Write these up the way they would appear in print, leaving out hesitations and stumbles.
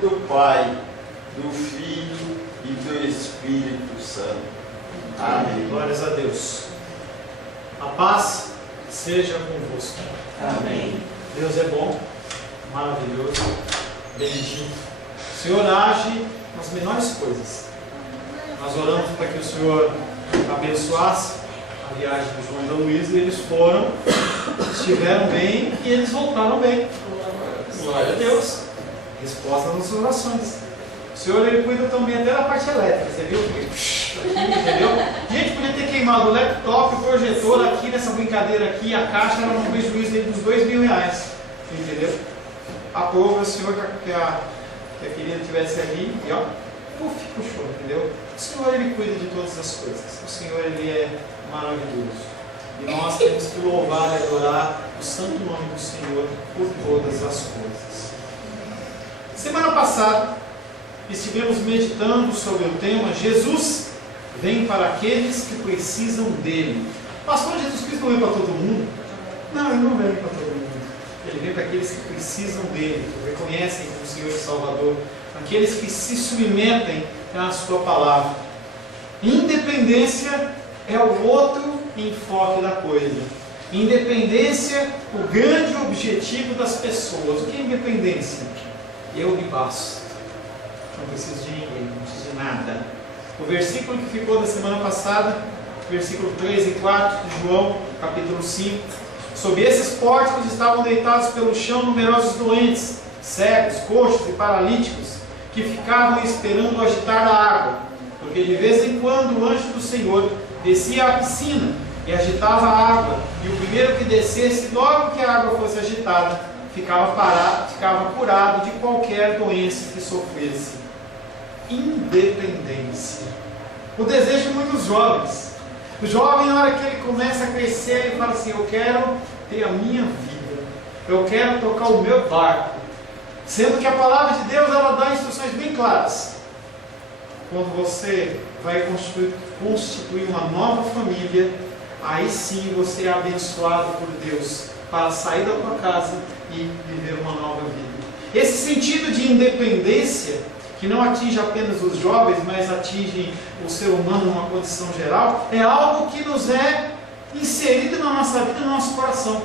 do Pai, do Filho e do Espírito Santo. Amém. Glórias a Deus. A paz seja convosco. Amém. Deus é bom, maravilhoso, bendito. O Senhor age nas menores coisas. Nós oramos para que o Senhor abençoasse a viagem do João e da Luísa, e eles foram, estiveram bem e eles voltaram bem. Glória a Deus. Resposta nas orações. O Senhor, Ele cuida também até da parte elétrica, você viu? Entendeu? Gente, podia ter queimado o laptop, o projetor aqui nessa brincadeira aqui, a caixa era um prejuízo dentro dos R$2.000. Entendeu? Aprova o Senhor que a querida estivesse ali e ó, puxou, entendeu? O Senhor, Ele cuida de todas as coisas. O Senhor, Ele é maravilhoso. E nós temos que louvar e adorar o santo nome do Senhor por todas as coisas. Semana passada, estivemos meditando sobre o tema Jesus vem para aqueles que precisam dele. Pastor, Jesus Cristo não vem para todo mundo? Não, Ele não vem para todo mundo. Ele vem para aqueles que precisam dele, que o reconhecem como Senhor e Salvador, aqueles que se submetem à sua palavra. Independência é o outro enfoque da coisa. Independência, o grande objetivo das pessoas. O que é independência? Eu me basto. Não preciso de ninguém, não preciso de nada. O versículo que ficou da semana passada, versículo 3 e 4 de João, capítulo 5. Sob esses pórticos estavam deitados pelo chão numerosos doentes, cegos, coxos e paralíticos, que ficavam esperando o agitar da água, porque de vez em quando o anjo do Senhor descia à piscina e agitava a água, e o primeiro que descesse, logo que a água fosse agitada, ficava curado de qualquer doença que sofresse. Independência. O desejo de muitos jovens. O jovem, na hora que ele começa a crescer, ele fala assim: eu quero ter a minha vida, eu quero tocar o meu barco. Sendo que a palavra de Deus, ela dá instruções bem claras. Quando você vai constituir uma nova família, aí sim você é abençoado por Deus para sair da tua casa e viver uma nova vida. Esse sentido de independência, que não atinge apenas os jovens, mas atinge o ser humano numa condição geral, é algo que nos é inserido na nossa vida, no nosso coração.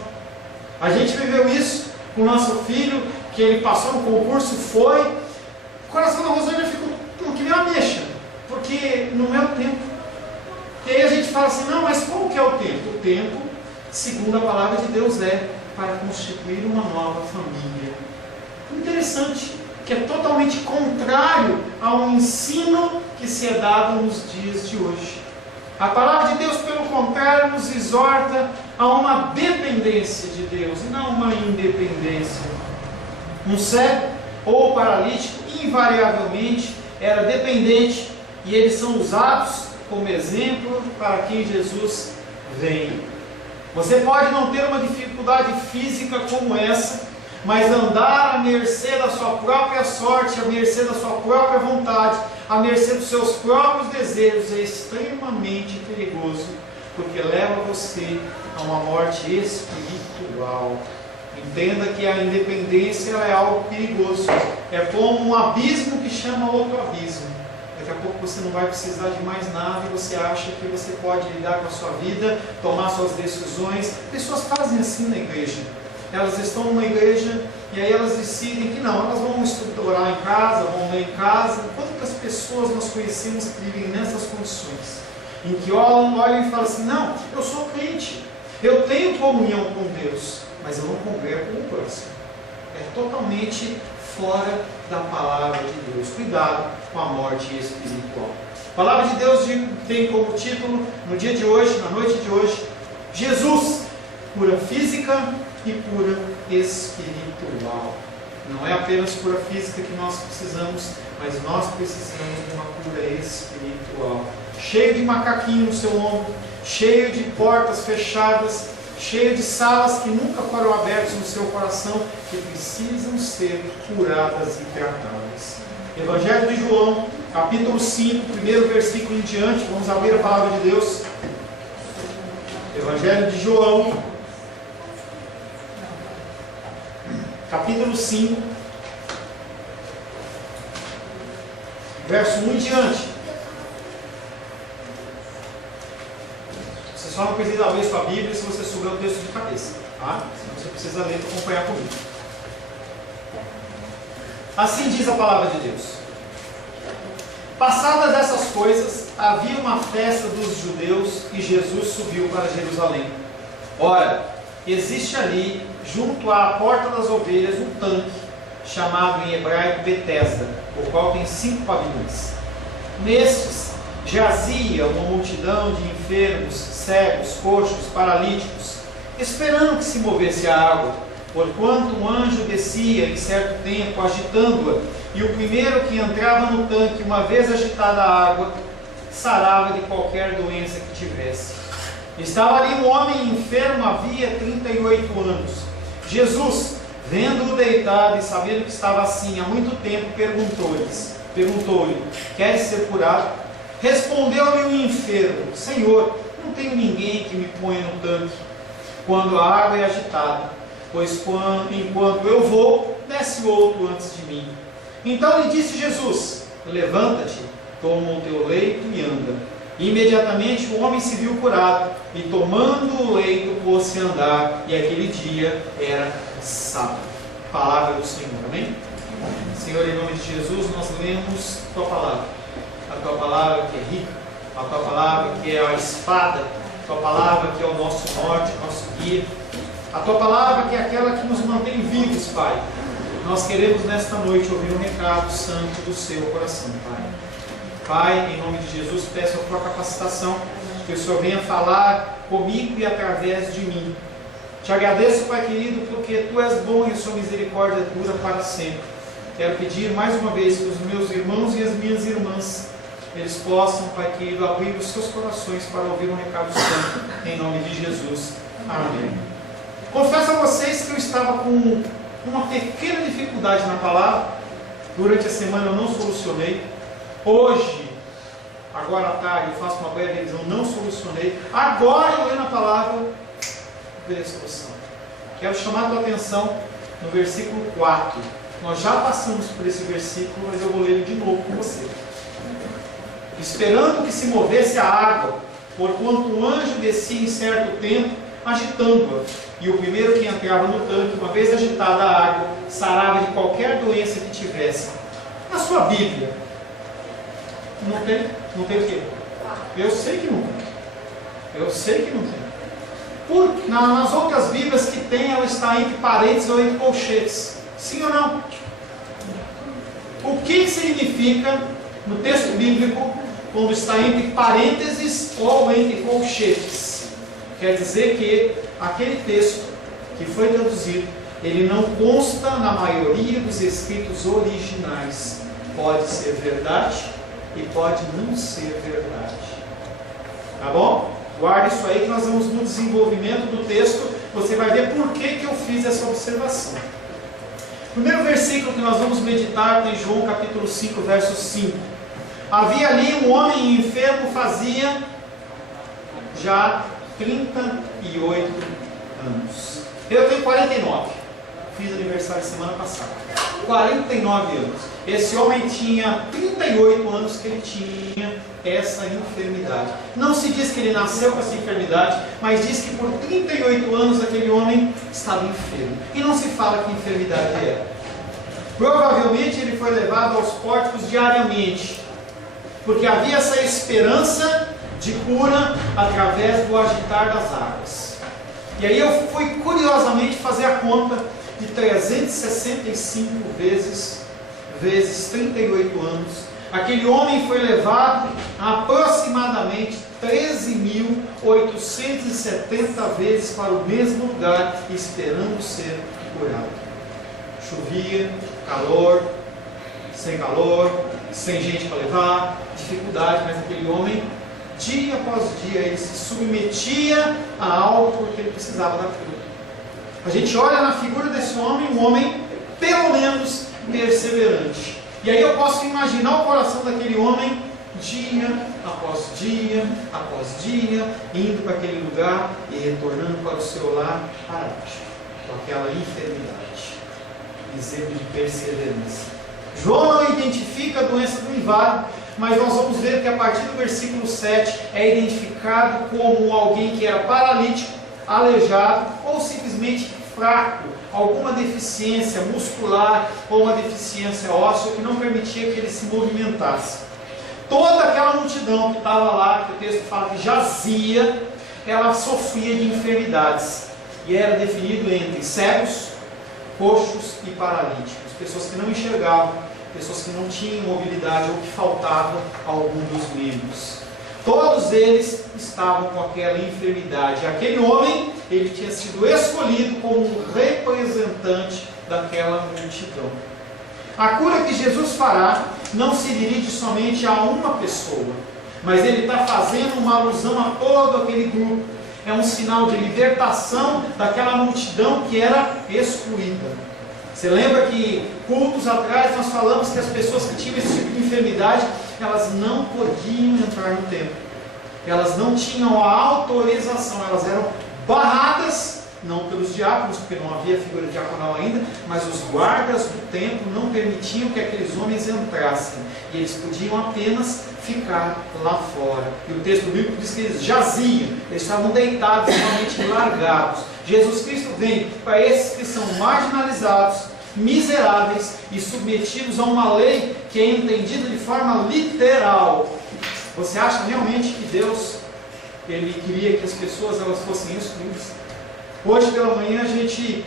A gente viveu isso com o nosso filho, que ele passou no concurso, foi. O coração da Rosângela ficou que nem uma mexa, porque não é o tempo. E aí a gente fala assim: não, mas como que é o tempo? O tempo, segundo a palavra de Deus, é para constituir uma nova família. Interessante, que é totalmente contrário ao ensino que se é dado nos dias de hoje. A palavra de Deus, pelo contrário, nos exorta a uma dependência de Deus, e não uma independência. Um cego ou paralítico, invariavelmente, era dependente, e eles são usados como exemplo para quem Jesus vem. Você pode não ter uma dificuldade física como essa, mas andar à mercê da sua própria sorte, à mercê da sua própria vontade, à mercê dos seus próprios desejos, é extremamente perigoso, porque leva você a uma morte espiritual. Entenda que a independência é algo perigoso, é como um abismo que chama outro abismo. Daqui a pouco você não vai precisar de mais nada e você acha que você pode lidar com a sua vida, tomar suas decisões. Pessoas fazem assim na igreja. Elas estão numa igreja e aí elas decidem que não, elas vão orar em casa, vão ler em casa. Quantas pessoas nós conhecemos que vivem nessas condições? Em que olham e falam assim: não, eu sou crente, eu tenho comunhão com Deus, mas eu não congrego com o próximo. É totalmente fora da palavra de Deus. Cuidado com a morte espiritual. A palavra de Deus tem como título, no dia de hoje, na noite de hoje, Jesus, cura física e cura espiritual. Não é apenas cura física que nós precisamos, mas nós precisamos de uma cura espiritual. Cheio de macaquinho no seu ombro, cheio de portas fechadas, cheio de salas que nunca foram abertas no seu coração, que precisam ser curadas e tratadas. Evangelho de João, capítulo 5, primeiro versículo em diante. Vamos abrir a palavra de Deus. Evangelho de João, capítulo 5, verso 1 em diante. Você só não precisa ler sua Bíblia se você souber o texto de cabeça, tá? Senão você precisa ler para acompanhar comigo. Assim diz a palavra de Deus. Passadas essas coisas, havia uma festa dos judeus e Jesus subiu para Jerusalém. Ora, existe ali, junto à porta das ovelhas, um tanque, chamado em hebraico Betesda, o qual tem 5 pavilhões. Nestes jazia uma multidão de enfermos, cegos, coxos, paralíticos, esperando que se movesse a água, porquanto um anjo descia em certo tempo, agitando-a, e o primeiro que entrava no tanque, uma vez agitada a água, sarava de qualquer doença que tivesse. Estava ali um homem enfermo havia 38 anos. Jesus, vendo-o deitado e sabendo que estava assim há muito tempo, perguntou-lhe, queres ser curado? Respondeu-lhe o enfermo, Senhor, não tenho ninguém que me ponha no tanque quando a água é agitada, pois enquanto eu vou, desce outro antes de mim. Então lhe disse Jesus, levanta-te, toma o teu leito e anda. Imediatamente o homem se viu curado, e tomando o leito pôs-se a andar, e aquele dia era sábado. Palavra do Senhor, amém? Senhor, em nome de Jesus, nós lemos a tua palavra que é rica, a tua palavra que é a espada, a tua palavra que é o nosso norte, nosso guia, a tua palavra que é aquela que nos mantém vivos, Pai. Nós queremos nesta noite ouvir um recado santo do seu coração, Pai. Pai, em nome de Jesus, peço a tua capacitação, que o Senhor venha falar comigo e através de mim. Te agradeço, Pai querido, porque tu és bom e a sua misericórdia dura para sempre. Quero pedir mais uma vez que os meus irmãos e as minhas irmãs, eles possam, Pai querido, abrir os seus corações para ouvir um recado santo, em nome de Jesus. Amém. Confesso a vocês que eu estava com uma pequena dificuldade na palavra. Durante a semana eu não solucionei. Hoje, agora à tarde, eu faço uma breve revisão, não solucionei. Agora eu lendo a palavra, verei a solução. Quero chamar a tua atenção no versículo 4. Nós já passamos por esse versículo, mas eu vou ler ele de novo com você. Esperando que se movesse a água, porquanto um anjo descia em certo tempo, agitando-a, e o primeiro que entrava no tanque, uma vez agitada a água, sarava de qualquer doença que tivesse. Na sua Bíblia, não tem? Não tem o quê? Eu sei que não tem. Eu sei que não tem. Nas outras Bíblias que tem, ela está entre parênteses ou entre colchetes. Sim ou não? O que significa no texto bíblico quando está entre parênteses ou entre colchetes? Quer dizer que aquele texto que foi traduzido, ele não consta na maioria dos escritos originais. Pode ser verdade e pode não ser verdade. Tá bom? Guarde isso aí que nós vamos no desenvolvimento do texto. Você vai ver por que eu fiz essa observação. O primeiro versículo que nós vamos meditar tem João capítulo 5, verso 5. Havia ali um homem enfermo, fazia já 38 anos. Eu tenho 49. Fiz aniversário semana passada. 49 anos. Esse homem tinha 38 anos que ele tinha essa enfermidade. Não se diz que ele nasceu com essa enfermidade, mas diz que por 38 anos aquele homem estava enfermo. E não se fala que enfermidade era. Provavelmente ele foi levado aos pórticos diariamente, porque havia essa esperança de cura através do agitar das águas. E aí eu fui curiosamente fazer a conta de 365 vezes 38 anos. Aquele homem foi levado aproximadamente 13.870 vezes para o mesmo lugar, esperando ser curado. Chovia, calor, sem gente para levar, dificuldade, mas aquele homem, dia após dia, ele se submetia a algo porque ele precisava da cura. A gente olha na figura desse homem, um homem pelo menos perseverante. E aí eu posso imaginar o coração daquele homem, dia após dia, indo para aquele lugar e retornando para o seu lar parático, com aquela enfermidade. Exemplo de perseverança. João não identifica a doença do inválido, mas nós vamos ver que a partir do versículo 7 é identificado como alguém que era paralítico, aleijado ou simplesmente fraco, alguma deficiência muscular ou uma deficiência óssea que não permitia que ele se movimentasse. Toda aquela multidão que estava lá, que o texto fala que jazia, ela sofria de enfermidades e era definido entre cegos, coxos e paralíticos, pessoas que não enxergavam, pessoas que não tinham mobilidade ou que faltava algum dos membros. Todos eles estavam com aquela enfermidade. Aquele homem, ele tinha sido escolhido como representante daquela multidão. A cura que Jesus fará não se dirige somente a uma pessoa, mas ele está fazendo uma alusão a todo aquele grupo. É um sinal de libertação daquela multidão que era excluída. Você lembra que cultos atrás nós falamos que as pessoas que tinham esse tipo de enfermidade, elas não podiam entrar no templo. Elas não tinham a autorização, elas eram barradas, não pelos diáconos, porque não havia figura diaconal ainda, mas os guardas do templo não permitiam que aqueles homens entrassem. E eles podiam apenas ficar lá fora. E o texto bíblico diz que eles jaziam, eles estavam deitados, realmente largados. Jesus Cristo vem para esses que são marginalizados, miseráveis e submetidos a uma lei que é entendida de forma literal. Você acha realmente que Deus, Ele queria que as pessoas elas fossem excluídas? Hoje pela manhã a gente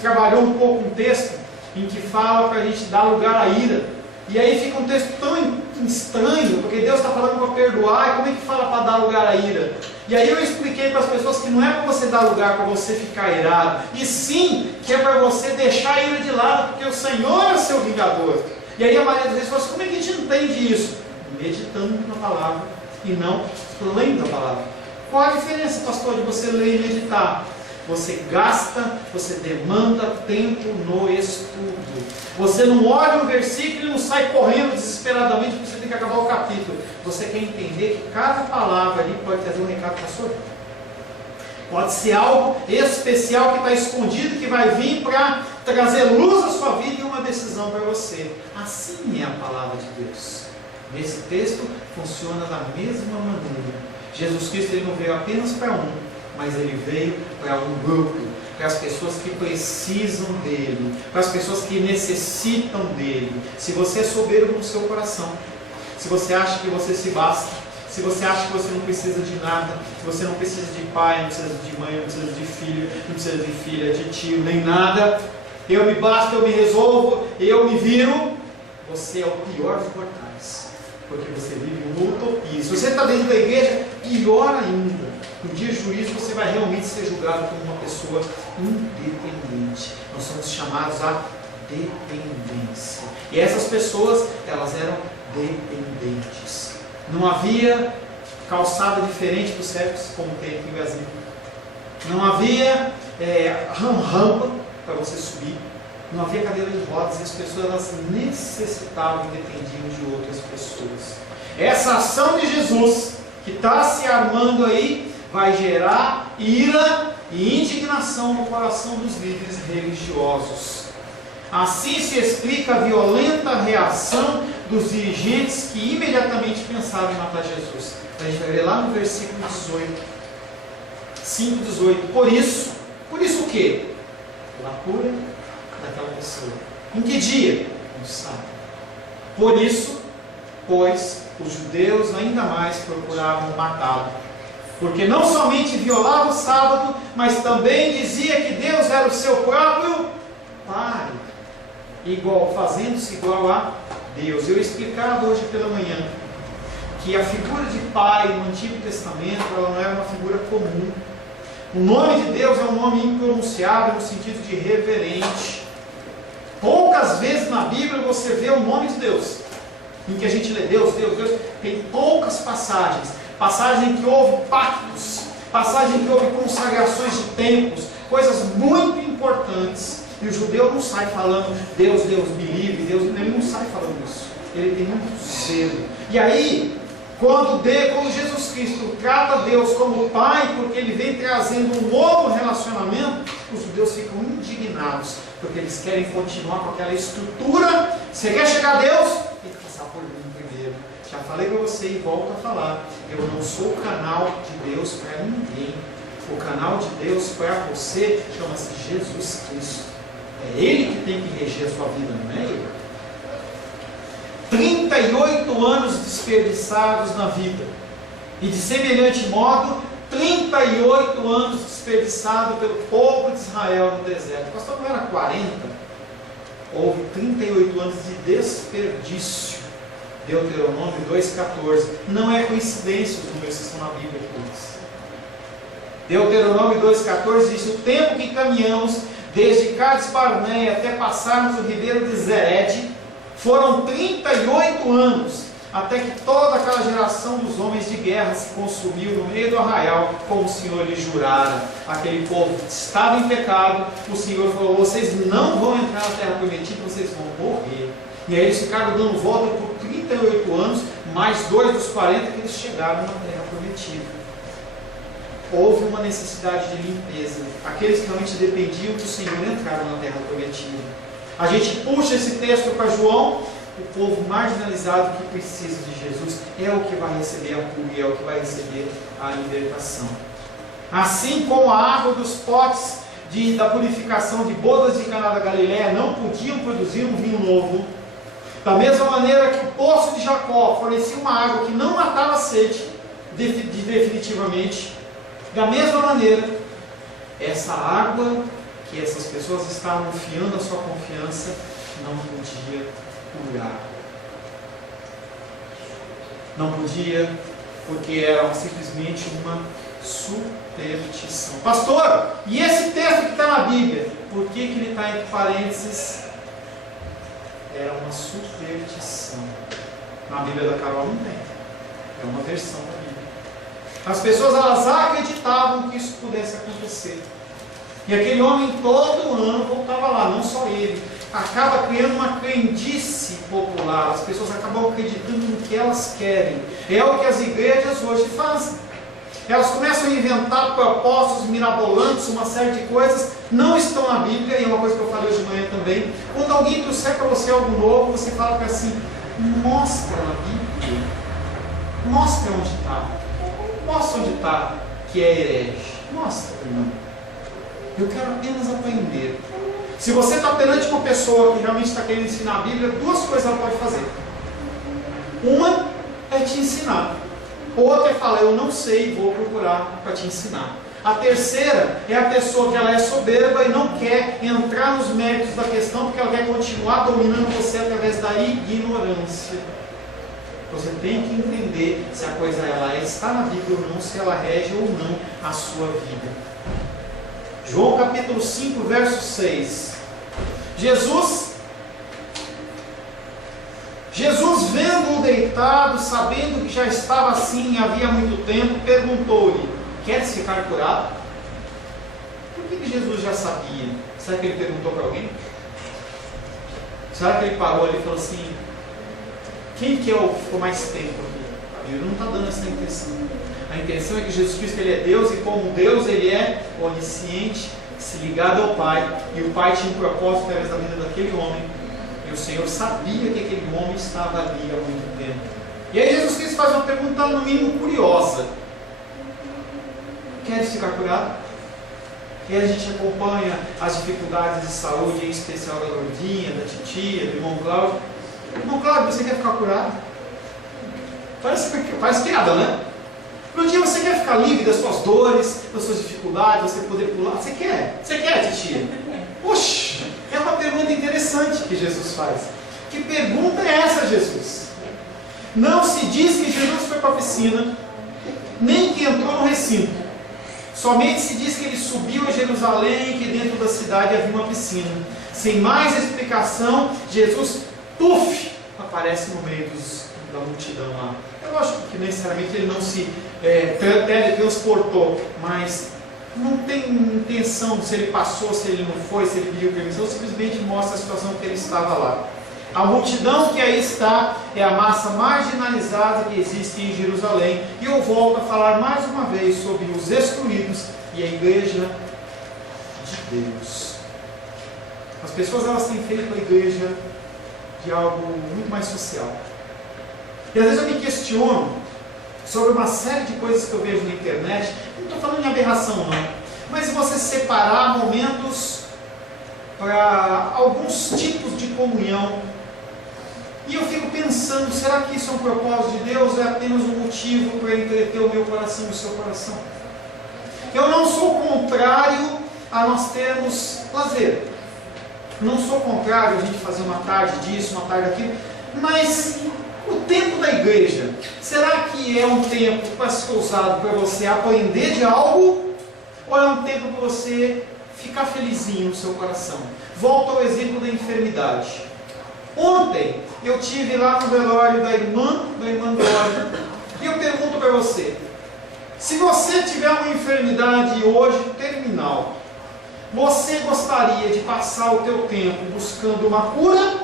trabalhou um pouco um texto em que fala para a gente dar lugar à ira. E aí fica um texto tão estranho, porque Deus está falando para perdoar, e como é que fala para dar lugar à ira? E aí eu expliquei para as pessoas que não é para você dar lugar para você ficar irado, e sim que é para você deixar a ira de lado, porque o Senhor é seu vingador. E aí a maioria das vezes fala assim, como é que a gente entende isso? Meditando na palavra e não lendo a palavra. Qual a diferença, pastor, de você ler e meditar? Você gasta, você demanda tempo no estudo. Você não olha um versículo e não sai correndo desesperadamente porque você tem que acabar o capítulo. Você quer entender que cada palavra ali pode trazer um recado para a sua vida. Pode ser algo especial que está escondido, que vai vir para trazer luz à sua vida e uma decisão para você. Assim é a palavra de Deus. Nesse texto funciona da mesma maneira. Jesus Cristo ele não veio apenas para um, mas ele veio para um grupo, para as pessoas que precisam dele, para as pessoas que necessitam dele. Se você é soberbo no seu coração, se você acha que você se basta, se você acha que você não precisa de nada, se você não precisa de pai, não precisa de mãe, não precisa de filho, não precisa de filha, de tio, nem nada, eu me basto, eu me resolvo, eu me viro, você é o pior dos mortais, porque você vive uma utopia. Se você está dentro da igreja, pior ainda. No dia de juízo você vai realmente ser julgado como uma pessoa independente. Nós somos chamados à dependência. E essas pessoas, elas eram dependentes. Não havia calçada diferente para os cegos, como tem aqui em Brasil. Não havia rampa para você subir. Não havia cadeira de rodas. E as pessoas elas necessitavam e dependiam de outras pessoas. Essa ação de Jesus, que está se armando aí, vai gerar ira e indignação no coração dos líderes religiosos. Assim se explica a violenta reação dos dirigentes que imediatamente pensaram em matar Jesus. A gente vai ver lá no versículo 5:18. Por isso o quê? Pela cura daquela pessoa. Em que dia? No sábado. Por isso, pois, os judeus ainda mais procuravam matá-lo. Porque não somente violava o sábado, mas também dizia que Deus era o seu próprio Pai, fazendo-se igual a Deus. Eu explicava hoje pela manhã que a figura de Pai no Antigo Testamento ela não era uma figura comum. O nome de Deus é um nome impronunciável no sentido de reverente. Poucas vezes na Bíblia você vê o nome de Deus, em que a gente lê Deus, Deus, Deus. Tem poucas passagens em que houve pactos, passagem em que houve consagrações de templos, coisas muito importantes. E o judeu não sai falando Deus, Deus me livre, Deus, ele não sai falando isso. Ele tem muito zelo. E aí, quando Jesus Cristo trata Deus como Pai, porque Ele vem trazendo um novo relacionamento, os judeus ficam indignados, porque eles querem continuar com aquela estrutura. Você quer chegar a Deus? Tem que passar por mim primeiro. Já falei para você e volto a falar, eu não sou o canal de Deus para ninguém. O canal de Deus para você chama-se Jesus Cristo. É Ele que tem que reger a sua vida, não é eu. 38 anos desperdiçados na vida. E de semelhante modo, 38 anos desperdiçados pelo povo de Israel no deserto. Pastor, não era 40? Houve 38 anos de desperdício. Deuteronômio 2,14. Não é coincidência os números que estão na Bíblia todos. Deuteronômio 2,14 diz: o tempo que caminhamos desde Cades Barneia até passarmos o ribeiro de Zered foram 38 anos, até que toda aquela geração dos homens de guerra se consumiu no meio do arraial, como o Senhor lhe jurara. Aquele povo estava em pecado, o Senhor falou: vocês não vão entrar na terra prometida, vocês vão morrer. E aí eles ficaram dando volta por 38 anos, mais 2 dos 40 que eles chegaram na terra prometida. Houve uma necessidade de limpeza. Aqueles que realmente dependiam do Senhor entraram na terra prometida. A gente puxa esse texto para João. O povo marginalizado que precisa de Jesus é o que vai receber a cura, é o que vai receber a libertação. Assim como a água dos potes da purificação de bodas de Caná da Galileia não podiam produzir um vinho novo, da mesma maneira que o poço de Jacó fornecia uma água que não matava a sede definitivamente, da mesma maneira, essa água que essas pessoas estavam fiando a sua confiança não podia curar. Não podia, porque era simplesmente uma superstição. Pastor, e esse texto que está na Bíblia, por que ele está entre parênteses? Era uma superstição. Na Bíblia da Carol não tem. É uma versão da Bíblia. As pessoas, elas acreditavam que isso pudesse acontecer. E aquele homem todo ano voltava lá, não só ele. Acaba criando uma crendice popular. As pessoas acabam acreditando no que elas querem. É o que as igrejas hoje fazem. Elas começam a inventar propósitos mirabolantes, uma série de coisas, não estão na Bíblia, e é uma coisa que eu falei hoje de manhã também. Quando alguém trouxer para você algo novo, você fala para assim: mostra na Bíblia, mostra onde está, mostra onde está que é herege, mostra para mim. Eu quero apenas aprender. Se você está perante uma pessoa que realmente está querendo ensinar a Bíblia, duas coisas ela pode fazer. Uma é te ensinar. Outra é falar: eu não sei, vou procurar para te ensinar. A terceira é a pessoa que ela é soberba e não quer entrar nos méritos da questão, porque ela quer continuar dominando você através da ignorância. Você tem que entender se a coisa ela está na Bíblia ou não, se ela rege ou não a sua vida. João capítulo 5, verso 6. Jesus vendo-o deitado, sabendo que já estava assim havia muito tempo, perguntou-lhe: queres ficar curado? Por que Jesus já sabia? Será que ele perguntou para alguém? Será que ele parou ali e falou assim: quem que ficou mais tempo aqui? Ele não está dando essa intenção. A intenção é que Jesus Cristo, ele é Deus, e como Deus ele é onisciente, se ligado ao Pai, e o Pai tinha um propósito através da vida daquele homem, e o Senhor sabia que aquele homem estava ali há muito tempo. E aí Jesus Cristo faz uma pergunta no mínimo curiosa: queres ficar curado? E aí a gente acompanha as dificuldades de saúde, em especial da gordinha, da titia, do irmão Cláudio. Irmão Cláudio, você quer ficar curado? Faz piada, né? No dia você quer ficar livre das suas dores, das suas dificuldades, você poder pular? Você quer? Você quer, titia? Poxa, é uma pergunta interessante que Jesus faz. Que pergunta é essa, Jesus? Não se diz que Jesus foi para a piscina, nem que entrou no recinto. Somente se diz que ele subiu a Jerusalém e que dentro da cidade havia uma piscina. Sem mais explicação, Jesus, aparece no meio da multidão lá. É lógico que necessariamente ele não se teletransportou, mas não tem intenção se ele passou, se ele não foi, se ele pediu permissão, simplesmente mostra a situação que ele estava lá. A multidão que aí está é a massa marginalizada que existe em Jerusalém. E eu volto a falar mais uma vez sobre os excluídos e a igreja de Deus. As pessoas elas têm feito a igreja de algo muito mais social. E às vezes eu me questiono sobre uma série de coisas que eu vejo na internet. Não estou falando de aberração não, mas você separar momentos para alguns tipos de comunhão. E eu fico pensando, será que isso é um propósito de Deus ou é apenas um motivo para entreter o meu coração e o seu coração? Eu não sou contrário a nós termos lazer. Não sou contrário a gente fazer uma tarde disso, uma tarde daquilo, mas o tempo da igreja, será que é um tempo para ser usado para você aprender de algo? Ou é um tempo para você ficar felizinho no seu coração? Volto ao exemplo da enfermidade. Ontem eu tive lá no velório da irmã Dória, e eu pergunto para você, se você tiver uma enfermidade hoje terminal, você gostaria de passar o teu tempo buscando uma cura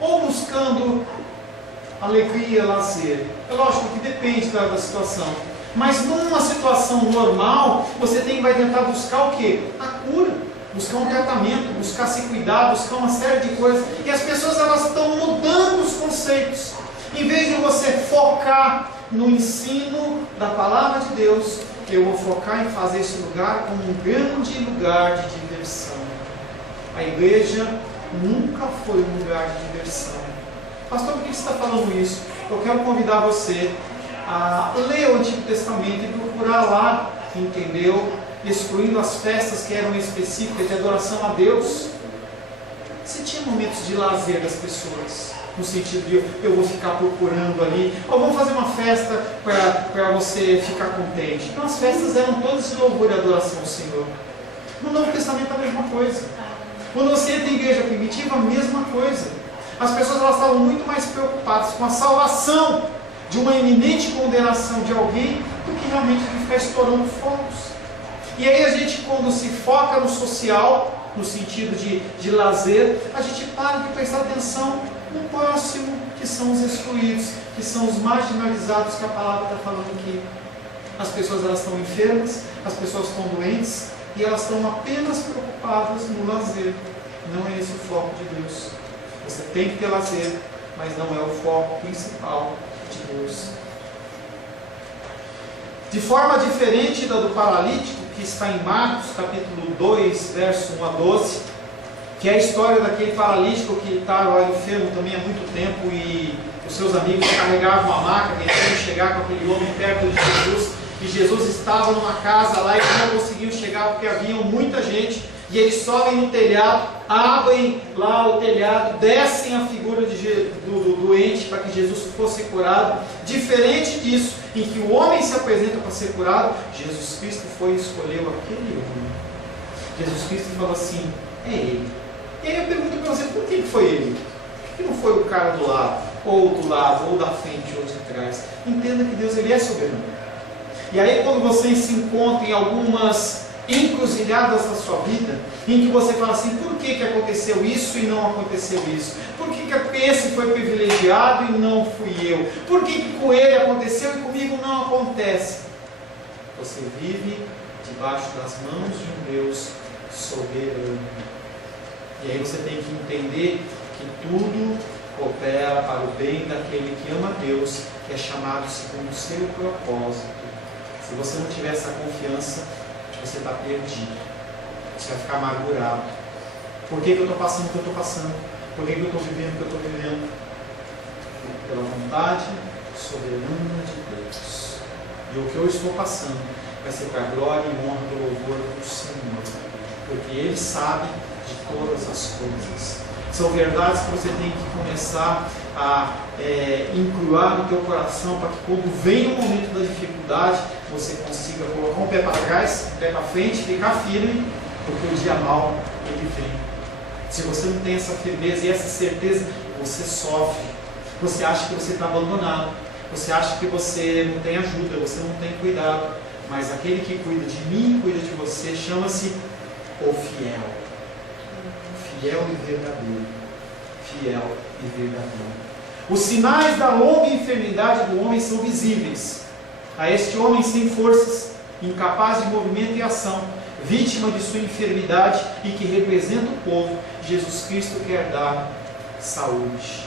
ou buscando alegria, lazer? É lógico que depende da situação, mas numa situação normal, você vai tentar buscar o quê? A cura, buscar um tratamento, buscar se cuidar, buscar uma série de coisas. E as pessoas elas estão mudando os conceitos. Em vez de você focar no ensino da palavra de Deus, eu vou focar em fazer esse lugar como um grande lugar de diversão. A igreja nunca foi um lugar de diversão. Pastor, por que você está falando isso? Eu quero convidar você a ler o Antigo Testamento e procurar lá, entendeu? Excluindo as festas que eram específicas de adoração a Deus. Você tinha momentos de lazer das pessoas, no sentido de eu vou ficar procurando ali, ou vamos fazer uma festa para você ficar contente. Então as festas eram todas de louvor e adoração ao Senhor. No Novo Testamento a mesma coisa. Quando você entra em igreja primitiva, a mesma coisa. As pessoas elas estavam muito mais preocupadas com a salvação de uma iminente condenação de alguém do que realmente de ficar estourando fogos. E aí a gente, quando se foca no social, no sentido de lazer, a gente para de prestar atenção no próximo, que são os excluídos, que são os marginalizados que a palavra está falando aqui. As pessoas elas estão enfermas, as pessoas estão doentes, e elas estão apenas preocupadas no lazer. Não é esse o foco de Deus. Você tem que ter lazer, mas não é o foco principal de Deus. De forma diferente da do paralítico, que está em Marcos capítulo 2, verso 1 a 12, que é a história daquele paralítico que estava enfermo também há muito tempo e os seus amigos carregavam uma maca, tentando chegar com aquele homem perto de Jesus, e Jesus estava numa casa lá e não conseguiam chegar porque havia muita gente, e eles sobem no telhado, abrem lá o telhado, descem a figura do doente para que Jesus fosse curado. Diferente disso, em que o homem se apresenta para ser curado, Jesus Cristo foi e escolheu aquele homem. Jesus Cristo falou assim, é ele. E aí eu pergunto para você, por que foi ele? Por que não foi o cara do lado, ou da frente, ou de trás? Entenda que Deus ele é soberano. E aí quando você se encontra em algumas encruzilhadas da sua vida, em que você fala assim, por que aconteceu isso e não aconteceu isso? Por que esse foi privilegiado e não fui eu? Por que com ele aconteceu e comigo não acontece? Você vive debaixo das mãos de um Deus soberano. E aí você tem que entender que tudo coopera para o bem daquele que ama Deus, que é chamado segundo o seu propósito. Se você não tiver essa confiança, você está perdido. Você vai ficar amargurado. Por que eu estou passando o que eu estou passando? Por que eu estou vivendo o que eu estou vivendo? Pela vontade soberana de Deus. E o que eu estou passando vai ser para a glória e honra do louvor do Senhor. Porque Ele sabe de todas as coisas. São verdades que você tem que começar a incluir no teu coração, para que quando vem o momento da dificuldade, você consiga colocar um pé para trás, um pé para frente, ficar firme, porque o dia mau ele vem. Se você não tem essa firmeza e essa certeza, você sofre. Você acha que você está abandonado, você acha que você não tem ajuda, você não tem cuidado, mas aquele que cuida de mim, cuida de você, chama-se o fiel. Fiel e verdadeiro. Fiel e verdadeiro. Os sinais da longa enfermidade do homem são visíveis. A este homem sem forças, incapaz de movimento e ação, vítima de sua enfermidade e que representa o povo, Jesus Cristo quer dar saúde.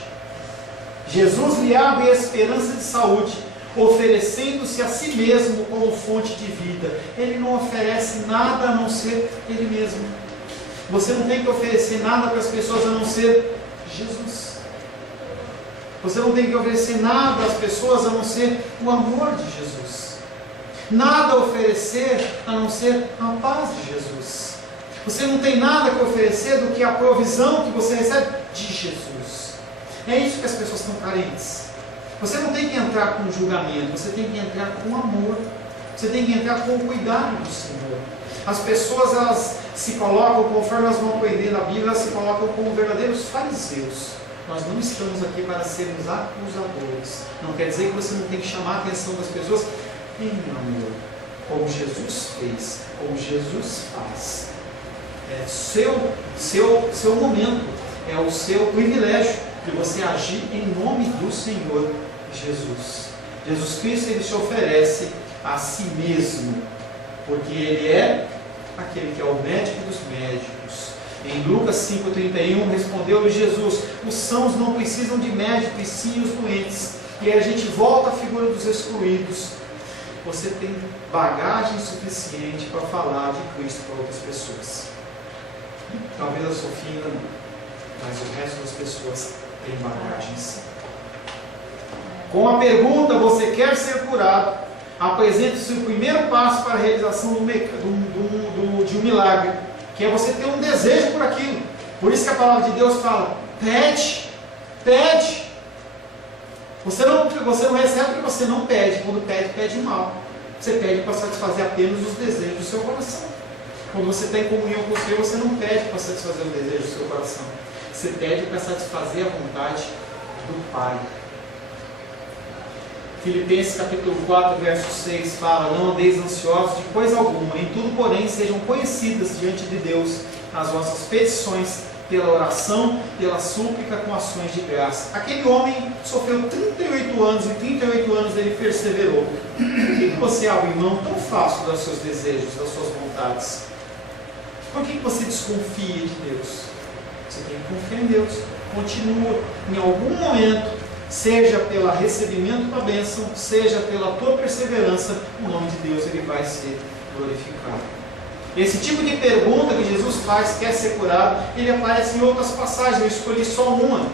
Jesus lhe abre a esperança de saúde, oferecendo-se a si mesmo como fonte de vida. Ele não oferece nada a não ser Ele mesmo. Você não tem que oferecer nada para as pessoas a não ser Jesus. Você não tem que oferecer nada às pessoas a não ser o amor de Jesus. Nada a oferecer a não ser a paz de Jesus. Você não tem nada que oferecer do que a provisão que você recebe de Jesus. É isso que as pessoas estão carentes. Você não tem que entrar com julgamento, você tem que entrar com amor. Você tem que entrar com o cuidado do Senhor. As pessoas, elas se colocam, conforme elas vão aprender na Bíblia, elas se colocam como verdadeiros fariseus. Nós não estamos aqui para sermos acusadores. Não quer dizer que você não tem que chamar a atenção das pessoas em amor, como Jesus fez, como Jesus faz. É seu momento, é o seu privilégio de você agir em nome do Senhor Jesus. Jesus Cristo, Ele se oferece a si mesmo, porque Ele é aquele que é o médico dos médicos. Em Lucas 5,31, respondeu-lhe Jesus: os sãos não precisam de médico, e sim os doentes. E aí a gente volta à figura dos excluídos. Você tem bagagem suficiente para falar de Cristo para outras pessoas. Talvez a Sofia ainda não, mas o resto das pessoas tem bagagem sim. Com a pergunta: você quer ser curado? Apresente-se o primeiro passo para a realização de um milagre, que é você ter um desejo por aquilo. Por isso que a palavra de Deus fala: pede, pede. Você não recebe porque você não pede. Quando pede, pede mal. Você pede para satisfazer apenas os desejos do seu coração. Quando você está em comunhão com o Senhor, você não pede para satisfazer o desejo do seu coração. Você pede para satisfazer a vontade do Pai. Filipenses capítulo 4, verso 6 fala: não andeis ansiosos de coisa alguma, em tudo, porém, sejam conhecidas diante de Deus as vossas petições, pela oração, pela súplica, com ações de graça. Aquele homem sofreu 38 anos, e 38 anos ele perseverou. Por que você abre mão tão fácil dos seus desejos, das suas vontades? Por que você desconfia de Deus? Você tem que confiar em Deus. Continua. Em algum momento, seja pelo recebimento da bênção, seja pela tua perseverança, o nome de Deus ele vai ser glorificado. Esse tipo de pergunta que Jesus faz, quer ser curado, ele aparece em outras passagens, eu escolhi só uma.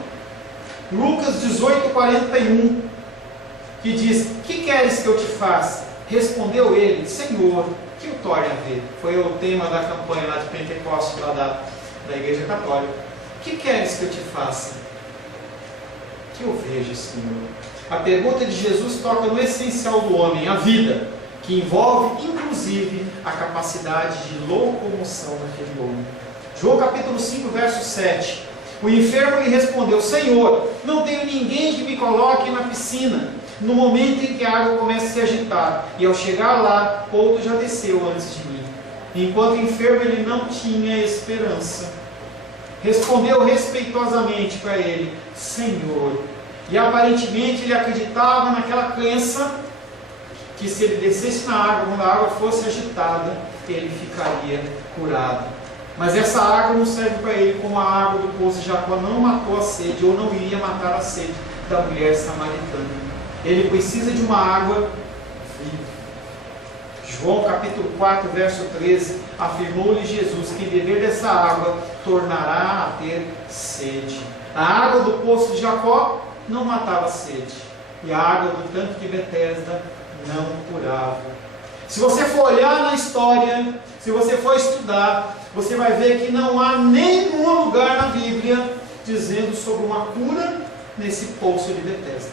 Lucas 18:41, que diz: que queres que eu te faça? Respondeu ele: Senhor, que eu torne a ver. Foi o tema da campanha lá de Pentecostes, lá da Igreja Católica. Que queres que eu te faça? Que eu veja, Senhor. A pergunta de Jesus toca no essencial do homem, a vida, que envolve inclusive a capacidade de locomoção daquele homem. João capítulo 5, verso 7. O enfermo lhe respondeu: Senhor, não tenho ninguém que me coloque na piscina no momento em que a água começa a se agitar, e ao chegar lá, outro já desceu antes de mim. Enquanto o enfermo ele não tinha esperança, respondeu respeitosamente para ele: Senhor. E aparentemente ele acreditava naquela crença que se ele descesse na água, quando a água fosse agitada, ele ficaria curado. Mas essa água não serve para ele como a água do poço de Jacó não matou a sede, ou não iria matar a sede da mulher samaritana. Ele precisa de uma água viva. João capítulo 4, verso 13, afirmou-lhe Jesus que beber dessa água tornará a ter sede. A água do poço de Jacó não matava a sede, e a água do tanque de Betesda não curava. Se você for olhar na história, se você for estudar, você vai ver que não há nenhum lugar na Bíblia dizendo sobre uma cura nesse poço de Betesda.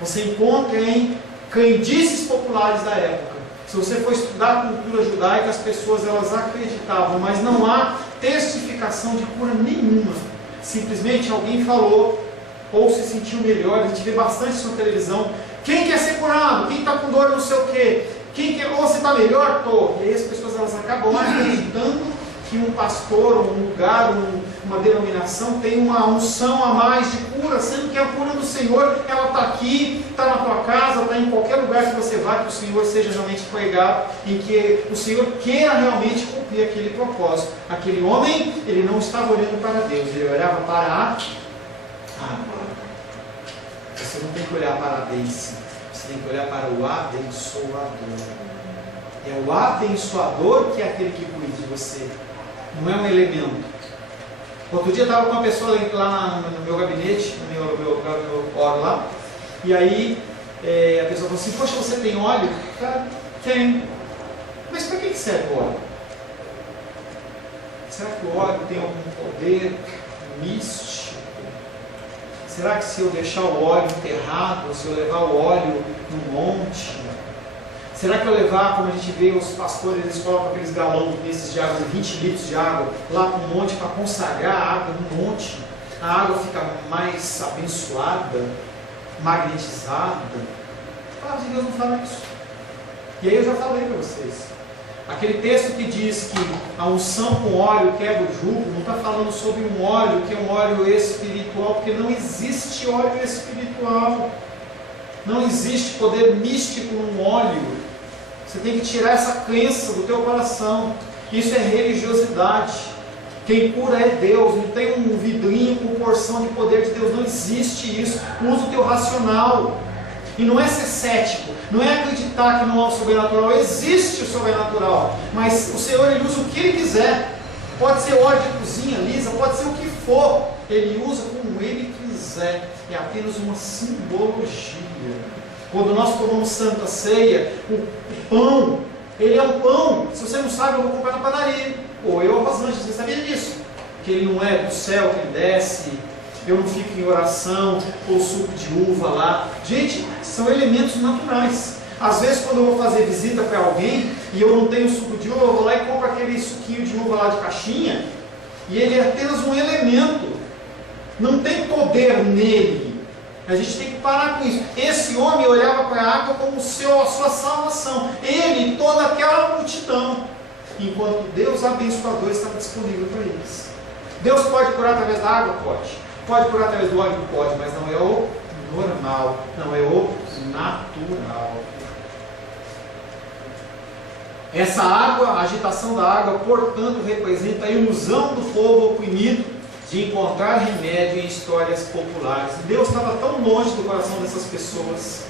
Você encontra em crendices populares da época. Se você for estudar a cultura judaica, as pessoas elas acreditavam, mas não há testificação de cura nenhuma. Simplesmente alguém falou, ou se sentiu melhor. A gente vê bastante isso na televisão. Quem quer ser curado? Quem está com dor não sei o quê? Quem quer, ou você está melhor? Estou. E aí as pessoas elas acabam acreditando que um pastor, um lugar, uma denominação tem uma unção a mais de cura, sendo que a cura do Senhor, ela está aqui, está na tua casa, está em qualquer lugar que você vá, que o Senhor seja realmente pregado, em que o Senhor queira realmente cumprir aquele propósito. Aquele homem, ele não estava olhando para Deus, ele olhava para a água. Você não tem que olhar para a bênção, você tem que olhar para o abençoador. É o abençoador que é aquele que cuida de você, não é um elemento. Outro dia eu estava com uma pessoa lá no meu gabinete, no meu óleo lá, e aí a pessoa falou assim: poxa, você tem óleo? Cara, tem. Mas para que serve o óleo? Será que o óleo tem algum poder místico? Será que se eu deixar o óleo enterrado, se eu levar o óleo no monte, será que eu levar, como a gente vê os pastores, eles colocam aqueles galões desses de água, 20 litros de água, lá para o monte para consagrar a água no monte, a água fica mais abençoada, magnetizada? A palavra de Deus não fala isso. E aí eu já falei para vocês, aquele texto que diz que a unção com óleo quebra o jugo, não está falando sobre um óleo que é um óleo espiritual, porque não existe óleo espiritual, não existe poder místico num óleo. Você tem que tirar essa crença do teu coração. Isso é religiosidade. Quem cura é Deus. Não tem um vidrinho com porção de poder de Deus. Não existe isso. Usa o teu racional. E não é ser cético. Não é acreditar que não há o sobrenatural. Existe o sobrenatural. Mas o Senhor, Ele usa o que Ele quiser. Pode ser óleo de cozinha lisa. Pode ser o que for. Ele usa como Ele quiser. É apenas uma simbologia. Quando nós tomamos Santa Ceia, o pão, ele é um pão. Se você não sabe, eu vou comprar na padaria. Ou eu, arroz lanches, você sabia disso? Que ele não é do céu, que ele desce. Eu não fico em oração, ou suco de uva lá. Gente, são elementos naturais. Às vezes, quando eu vou fazer visita para alguém, e eu não tenho suco de uva, eu vou lá e compro aquele suquinho de uva lá de caixinha, e ele é apenas um elemento. Não tem poder nele. A gente tem que parar com isso. Esse homem olhava para a água como a sua salvação. Ele e toda aquela multidão. Enquanto Deus abençoador estava disponível para eles. Deus pode curar através da água? Pode. Pode curar através do óleo? Pode. Mas não é o normal. Não é o natural. Essa água, a agitação da água, portanto, representa a ilusão do povo oprimido de encontrar remédio em histórias populares. Deus estava tão longe do coração dessas pessoas.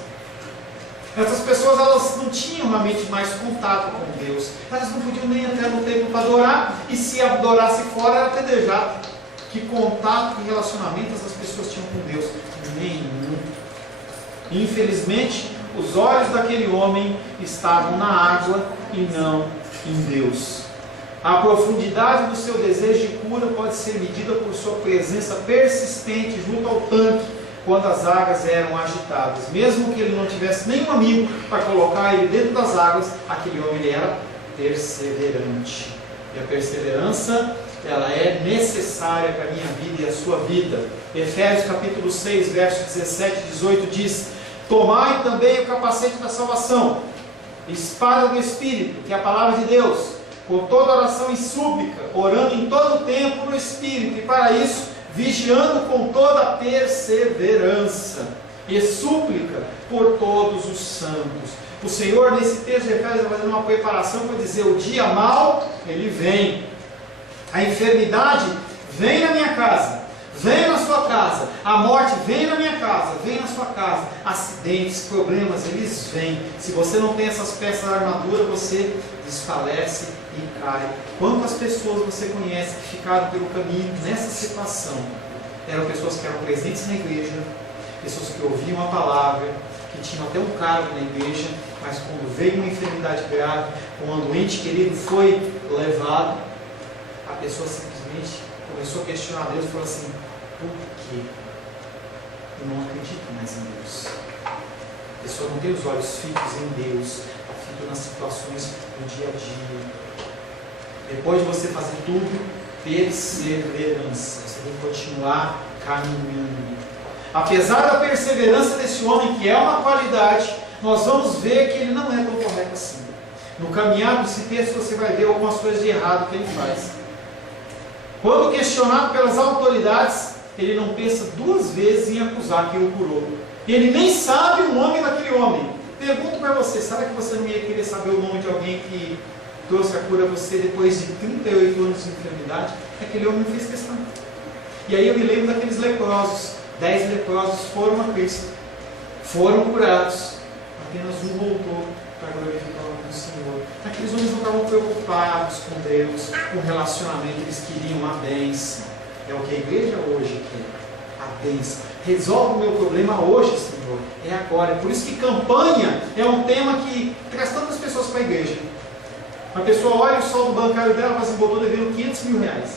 Essas pessoas, elas não tinham realmente mais contato com Deus. Elas não podiam nem entrar no templo para adorar, e se adorasse fora era apedrejado. Que contato, que relacionamento essas pessoas tinham com Deus? Nenhum. Infelizmente, os olhos daquele homem estavam na água e não em Deus. A profundidade do seu desejo de cura pode ser medida por sua presença persistente junto ao tanque, quando as águas eram agitadas. Mesmo que ele não tivesse nenhum amigo para colocar ele dentro das águas, aquele homem ele era perseverante. E a perseverança, ela é necessária para a minha vida e a sua vida. Efésios capítulo 6, versos 17 e 18 diz: tomai também o capacete da salvação, espada do Espírito, que é a palavra de Deus, com toda oração e súplica, orando em todo o tempo no Espírito, e para isso, vigiando com toda perseverança e súplica por todos os santos. O Senhor, nesse texto de Efésios, está fazendo uma preparação para dizer: o dia mau, ele vem. A enfermidade vem na minha casa, vem na sua casa. A morte vem na minha casa, vem na sua casa. Acidentes, problemas, eles vêm. Se você não tem essas peças da armadura, você desfalece e cai. Quantas pessoas você conhece que ficaram pelo caminho nessa situação? Eram pessoas que eram presentes na igreja, pessoas que ouviam a palavra, que tinham até um cargo na igreja, mas quando veio uma enfermidade grave, quando um ente querido foi levado, a pessoa simplesmente começou a questionar Deus e falou assim: por quê? Eu não acredito mais em Deus. A pessoa não tem os olhos fitos em Deus, está fito nas situações do dia a dia. Depois de você fazer tudo, perseverança. Você tem que continuar caminhando. Apesar da perseverança desse homem, que é uma qualidade, nós vamos ver que ele não é tão correto assim. No caminhar desse texto você vai ver algumas coisas de errado que ele faz. Quando questionado pelas autoridades, ele não pensa duas vezes em acusar quem o curou. Ele nem sabe o nome daquele homem. Pergunto para você, será que você não ia querer saber o nome de alguém que trouxe a cura a você depois de 38 anos de enfermidade? Aquele homem não fez questão. E aí eu me lembro daqueles leprosos. 10 leprosos foram a Cristo, foram curados, apenas um voltou para glorificar o nome do Senhor. Aqueles homens não estavam preocupados com Deus, com o relacionamento, eles queriam a bênção. É o que a igreja hoje quer, a bênção. Resolve o meu problema hoje, Senhor, é agora. Por isso que campanha é um tema que traz tantas pessoas para a igreja. A pessoa olha o saldo bancário dela e fala assim, estou devendo 500 mil reais.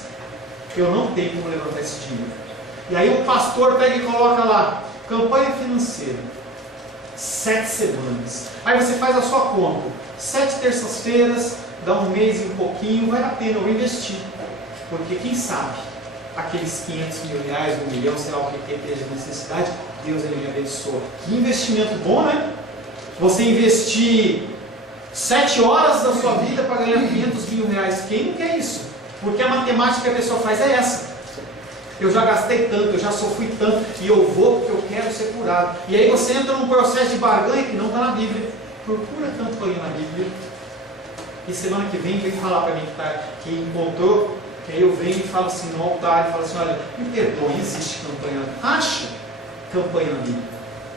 Eu não tenho como levantar esse dinheiro. E aí o pastor pega e coloca lá, campanha financeira, 7 semanas. Aí você faz a sua conta, 7 terças-feiras, dá um mês e um pouquinho, vale a pena eu investir. Porque quem sabe, aqueles 500 mil reais, 1 milhão, sei lá o que esteja de necessidade, Deus ele me abençoa. Que investimento bom, né? Você investir 7 horas da sua vida para ganhar 500 mil reais. Quem não quer isso? Porque a matemática que a pessoa faz é essa. Eu já gastei tanto, eu já sofri tanto, e eu vou porque eu quero ser curado. E aí você entra num processo de barganha que não está na Bíblia. Procura campanha na Bíblia. E semana que vem falar para mim que encontrou, que aí eu venho e falo assim no altar, e falo assim, olha, me perdoe, existe campanha. Acha campanha na Bíblia.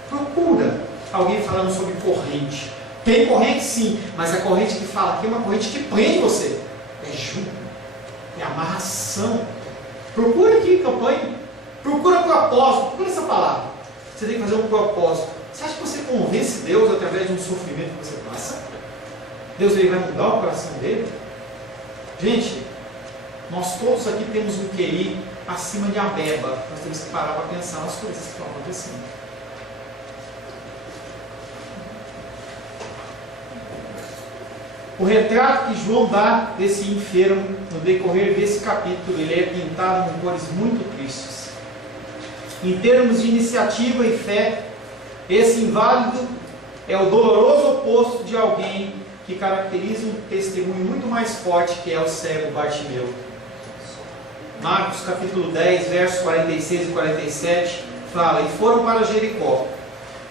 Procura alguém falando sobre corrente. Tem corrente sim, mas a corrente que fala aqui é uma corrente que prende você. É jugo, é amarração. Procura aqui campanha, procura propósito, procura essa palavra. Você tem que fazer um propósito. Você acha que você convence Deus através de um sofrimento que você passa? Deus ele vai mudar o coração dele? Gente, nós todos aqui temos um QI acima de ameba. Nós temos que parar para pensar nas coisas que estão acontecendo. O retrato que João dá desse enfermo no decorrer desse capítulo, ele é pintado com cores muito tristes. Em termos de iniciativa e fé, esse inválido é o doloroso oposto de alguém que caracteriza um testemunho muito mais forte, que é o cego Bartimeu. Marcos capítulo 10, versos 46 e 47, fala, e foram para Jericó.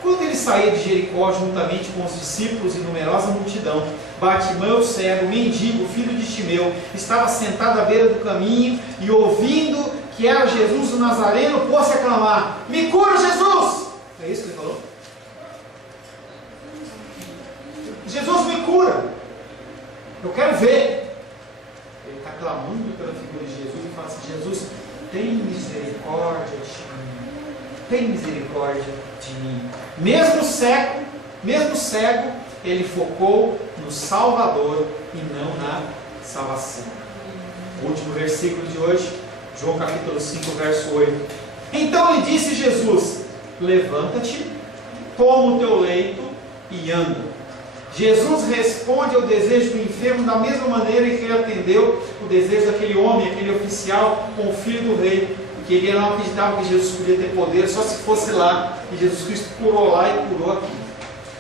Quando ele saía de Jericó, juntamente com os discípulos e numerosa multidão, Bartimeu, cego, mendigo, filho de Timeu, estava sentado à beira do caminho e, ouvindo que era Jesus o Nazareno, pôs-se a clamar, me cura, Jesus! É isso que ele falou? Jesus, me cura! Eu quero ver. Ele está clamando pela figura de Jesus e fala assim, Jesus, tem misericórdia de mim. Tem misericórdia de mim. Mesmo cego, ele focou no Salvador e não na salvação. O último versículo de hoje, João capítulo 5, verso 8. Então lhe disse Jesus, levanta-te, toma o teu leito e anda. Jesus responde ao desejo do enfermo da mesma maneira que ele atendeu o desejo daquele homem, aquele oficial com o filho do rei, que ele não acreditava que Jesus podia ter poder, só se fosse lá, e Jesus Cristo curou lá e curou aqui.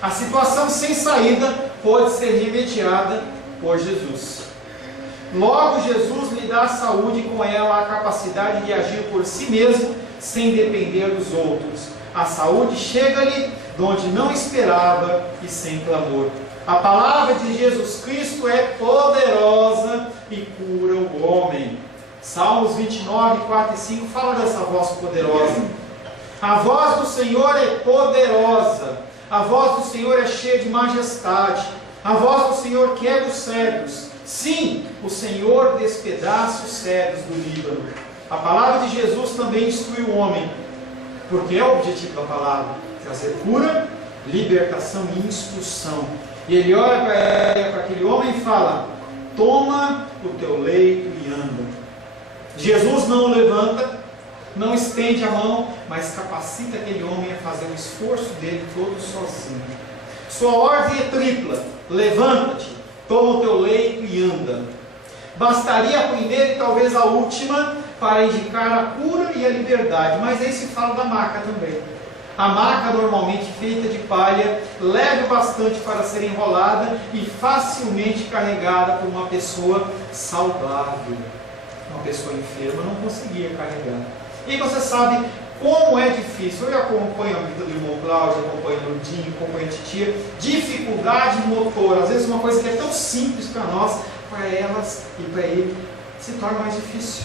A situação sem saída pode ser remediada por Jesus. Logo, Jesus lhe dá a saúde e com ela a capacidade de agir por si mesmo, sem depender dos outros. A saúde chega-lhe de onde não esperava e sem clamor. A palavra de Jesus Cristo é poderosa e cura o homem. Salmos 29, 4 e 5 fala dessa voz poderosa. A voz do Senhor é poderosa. A voz do Senhor é cheia de majestade. A voz do Senhor quebra os cedros. Sim, o Senhor despedaça os cedros do Líbano. A palavra de Jesus também instrui o homem, porque é o objetivo da palavra: trazer cura, libertação e instrução. E ele olha para aquele homem e fala: toma o teu leito e anda. Jesus não o levanta, não estende a mão, mas capacita aquele homem a fazer o esforço dele todo sozinho. Sua ordem é tripla: levanta-te, toma o teu leito e anda. Bastaria a primeira e talvez a última para indicar a cura e a liberdade, mas aí se fala da maca também. A maca, normalmente feita de palha, leve bastante para ser enrolada e facilmente carregada por uma pessoa saudável. uma pessoa enferma não conseguia carregar. E você sabe como é difícil. Eu acompanho a vida do irmão Cláudio, acompanho o Lurdinho, acompanho a titia. Dificuldade motor. Às vezes uma coisa que é tão simples para nós, para elas e para ele, se torna mais difícil.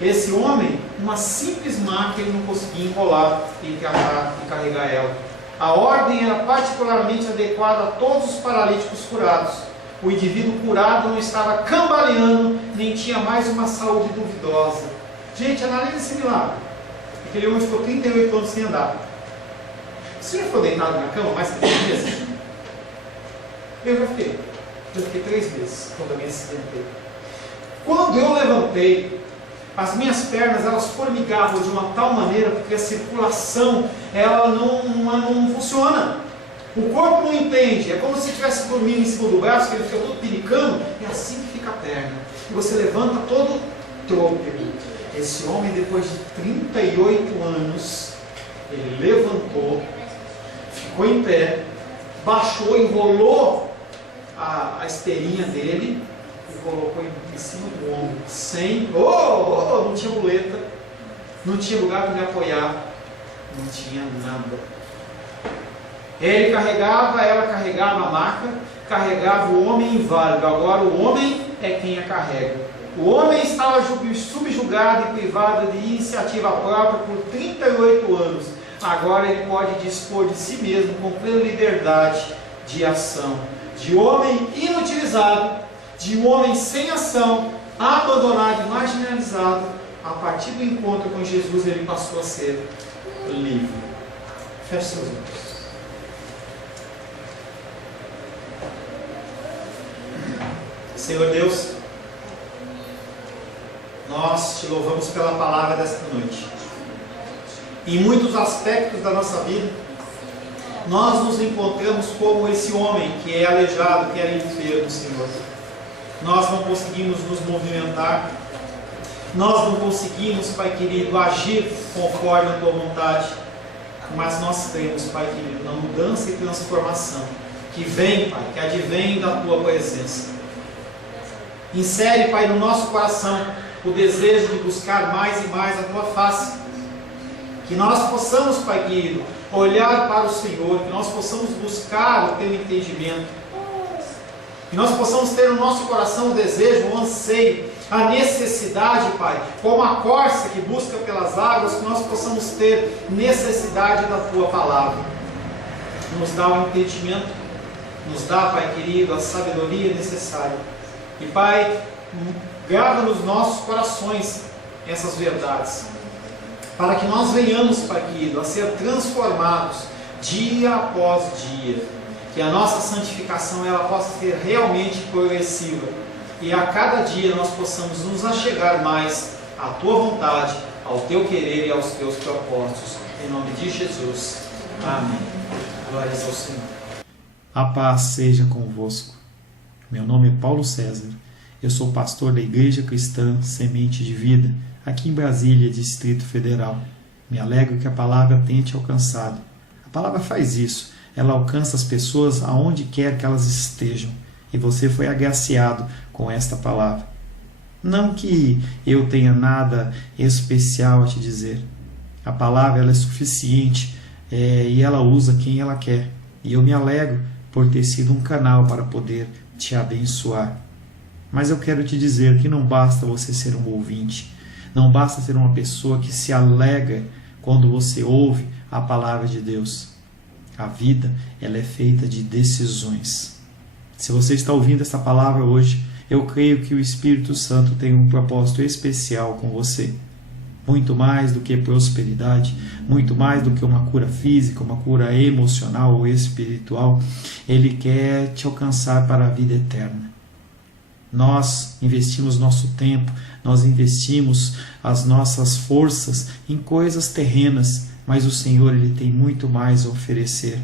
Esse homem, uma simples maca, ele não conseguia enrolar e carregar ela. A ordem era particularmente adequada a todos os paralíticos curados. O indivíduo curado não estava cambaleando, nem tinha mais uma saúde duvidosa. Gente, analise esse milagre. Aquele homem ficou 38 anos sem andar. Você já ficou deitado na cama mais que 3 meses? Eu já fiquei. Eu fiquei 3 meses quando eu me acidentei. Quando eu levantei, as minhas pernas elas formigavam de uma tal maneira porque a circulação ela não funciona. O corpo não entende. É como se estivesse dormindo em cima do braço, que ele fica todo pinicando. É assim que fica a perna. E você levanta todo trôpego. Esse homem, depois de 38 anos, ele levantou, ficou em pé, baixou, enrolou a esteirinha dele e colocou em cima do ombro, sem, não tinha muleta, não tinha lugar para me apoiar, não tinha nada. Ele carregava, ela carregava a maca, carregava o homem inválido. Agora o homem é quem a carrega. O homem estava subjugado e privado de iniciativa própria por 38 anos. Agora ele pode dispor de si mesmo com plena liberdade de ação. De homem inutilizado, de um homem sem ação, abandonado e marginalizado, a partir do encontro com Jesus ele passou a ser livre. Feche seus olhos. Senhor Deus, nós te louvamos pela palavra desta noite. Em muitos aspectos da nossa vida, nós nos encontramos como esse homem que é aleijado, que era enfermo, Senhor. Nós não conseguimos nos movimentar, nós não conseguimos, Pai querido, agir conforme a Tua vontade, mas nós cremos, Pai querido, na mudança e transformação que vem, Pai, que advém da Tua presença. Insere, Pai, no nosso coração o desejo de buscar mais e mais a Tua face. Que nós possamos, Pai querido, olhar para o Senhor, que nós possamos buscar o Teu entendimento. Que nós possamos ter no nosso coração o desejo, o anseio, a necessidade, Pai, como a corça que busca pelas águas, que nós possamos ter necessidade da Tua palavra. Nos dá o entendimento, nos dá, Pai querido, a sabedoria necessária. E Pai, grava nos nossos corações essas verdades, para que nós venhamos, Pai querido, a ser transformados dia após dia, que a nossa santificação ela possa ser realmente progressiva, e a cada dia nós possamos nos achegar mais à Tua vontade, ao Teu querer e aos Teus propósitos, em nome de Jesus, amém. Glórias ao Senhor. A paz seja convosco. Meu nome é Paulo César, eu sou pastor da Igreja Cristã Semente de Vida, aqui em Brasília, Distrito Federal. Me alegro que a palavra tenha te alcançado. A palavra faz isso, ela alcança as pessoas aonde quer que elas estejam, e você foi agraciado com esta palavra. Não que eu tenha nada especial a te dizer, a palavra ela é suficiente e ela usa quem ela quer, e eu me alegro por ter sido um canal para poder te abençoar. Mas eu quero te dizer que não basta você ser um ouvinte, não basta ser uma pessoa que se alegra quando você ouve a palavra de Deus. A vida ela é feita de decisões. Se você está ouvindo essa palavra hoje, eu creio que o Espírito Santo tem um propósito especial com você. Muito mais do que prosperidade, muito mais do que uma cura física, uma cura emocional ou espiritual, Ele quer te alcançar para a vida eterna. Nós investimos nosso tempo, nós investimos as nossas forças em coisas terrenas, mas o Senhor Ele tem muito mais a oferecer.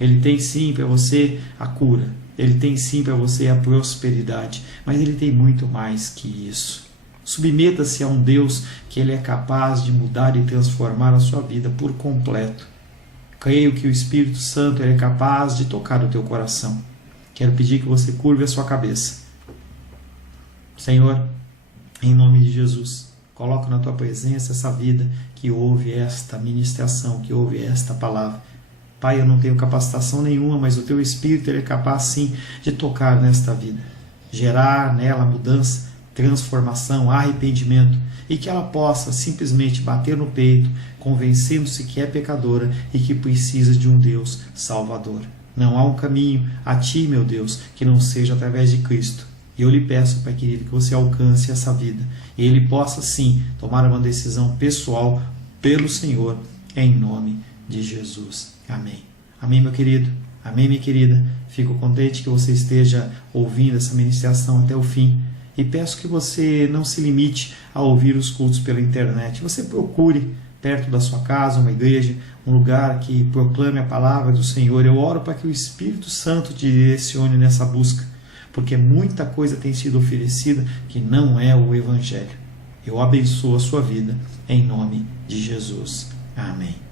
Ele tem sim para você a cura, Ele tem sim para você a prosperidade, mas Ele tem muito mais que isso. Submeta-se a um Deus que Ele é capaz de mudar e transformar a sua vida por completo. Creio que o Espírito Santo ele é capaz de tocar o teu coração. Quero pedir que você curve a sua cabeça. Senhor, Em nome de Jesus, coloco na tua presença essa vida que ouve esta ministração, que ouve esta palavra. Pai, eu não tenho capacitação nenhuma, mas o teu Espírito ele é capaz sim de tocar nesta vida, gerar nela mudança, transformação, arrependimento, e que ela possa simplesmente bater no peito, convencendo-se que é pecadora e que precisa de um Deus salvador. Não há um caminho a ti, meu Deus, que não seja através de Cristo. E eu lhe peço, Pai querido, que você alcance essa vida e ele possa sim tomar uma decisão pessoal pelo Senhor, em nome de Jesus. Amém. Amém, meu querido. Amém, minha querida. Fico contente que você esteja ouvindo essa ministração até o fim. E peço que você não se limite a ouvir os cultos pela internet. Você procure perto da sua casa uma igreja, um lugar que proclame a palavra do Senhor. Eu oro para que o Espírito Santo te direcione nessa busca, porque muita coisa tem sido oferecida que não é o Evangelho. Eu abençoo a sua vida em nome de Jesus. Amém.